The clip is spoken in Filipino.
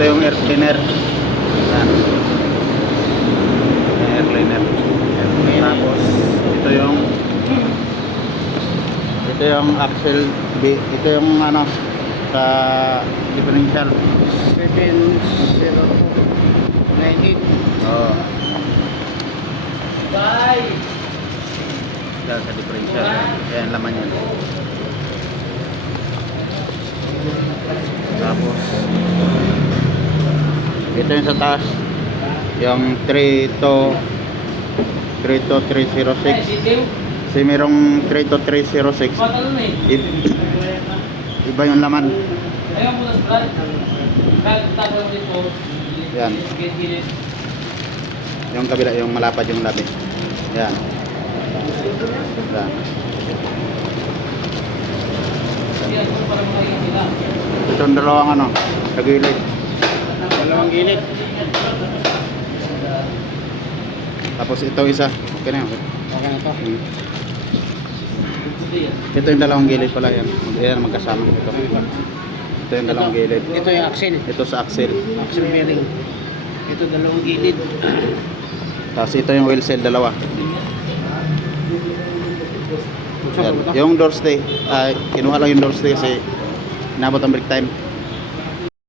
Ito yung air cleaner. Yan. Air cleaner. Tapos ito yung axle B. Ito yung ano sa differential 7098. oh. Yan sa differential. Yan laman yan. Tapos ito yung sa taas, yung 32306. Kasi merong 32306. Iba yung laman. Yan. Yung kabila, yung malapad yung labi. Yan. Yan. Itong dalawang ano, sa gilid. Dalawang gilid. Tapos ito isa. Okay na yun. Okay na to. Ito yung dalawang gilid pala yan. Yan magkasama ito. Ito yung dalawang gilid. Ito yung axle. Ito sa axle. Axle bearing. Ito dalawang gilid. Tapos ito yung wheel cell dalawa. Yan. Yung door stay, kinuha lang yung door stay kasi inabot ang break time.